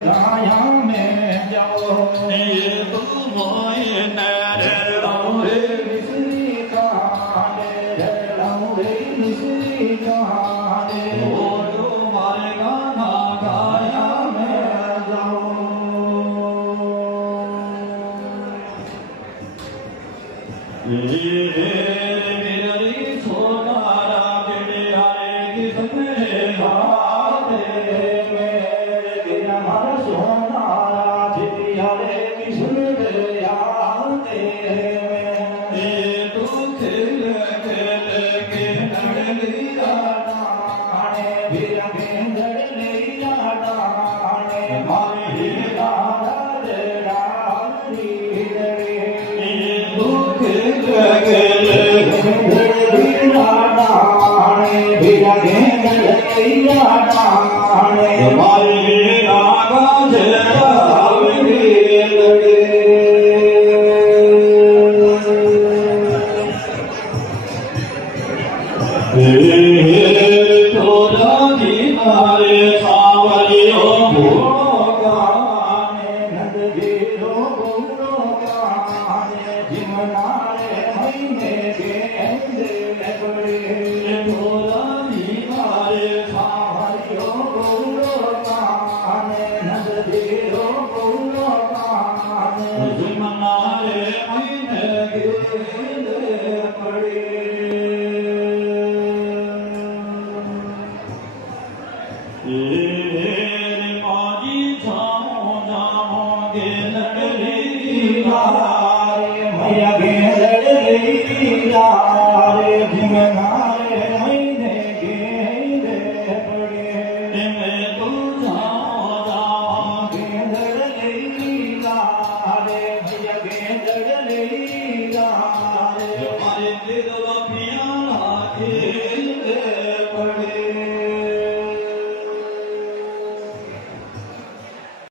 गाया में जाओ ये तू मोए नरे लौड़े मिश्री काने लौड़े मिश्री काने बोलो मारे गाना गाया में जाओ ये मेरी सोनारा बिड़े आए किसने हाथे मेरे बिना हर सोना जियारे किस्मत याते ये तू खेल खेल के नड़ली डाने बिना गेंदड़े डाने मारे डाला रे डाली रे ये तू खेल खेल मारे नागा थोड़ा मारे सावरियो Hare